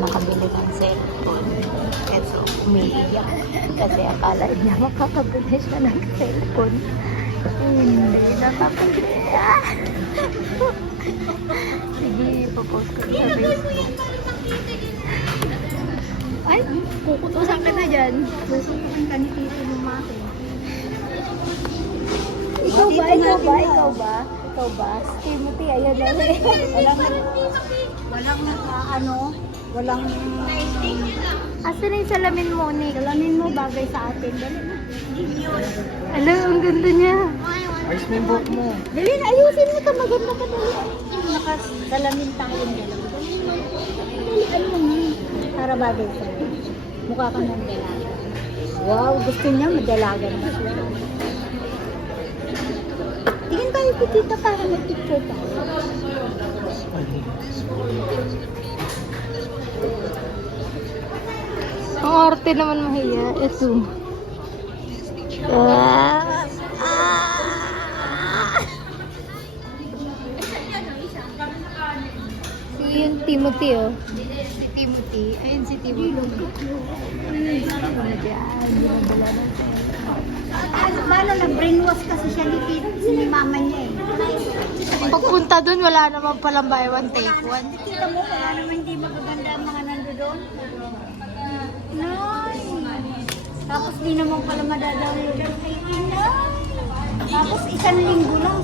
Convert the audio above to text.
Nakabili ng cellphone. Eto, umiiyak. Kasi akala niya makakabili siya ng cellphone. Hindi nakabili. Sige, ipopost ko sa Facebook. Ay, kukutusan ka na dyan. Kukutusan ka ni Tito ng maki. Ikaw ba? Ikaw ba? Ikaw ba? Ikaw ba? Timothy, ayan na rin. Walang Asan na yung salamin mo, Nick? salamin mo bagay sa atin. Dali na. Alam, ang ganda niya. Ayos mo yung buhok mo. Dali na, ayusin mo ito. Maganda ka dali. Nakasalamin tayo dalawa. Dali, ano mo. Para bagay sa'yo. Mukha ka ng dalaga. Wow, gusto niya madalagan na siya. Tingin tayo kitita para mag-picture tayo. Ang arte naman mahiya. Ito. Si yung Timothy, oh. Si Timothy. Ayun si Timothy. Ano dyan? Ginadala ng cellphone. Paano na-brainwash kasi siya ni mama niya eh. Pagpunta dun, wala naman palang buy one, take one. Kita mo, wala naman hindi magaganda ang mga nando doon. Nice! Tapos di naman pala madadalodan. Ay, inay! Tapos isang linggo lang,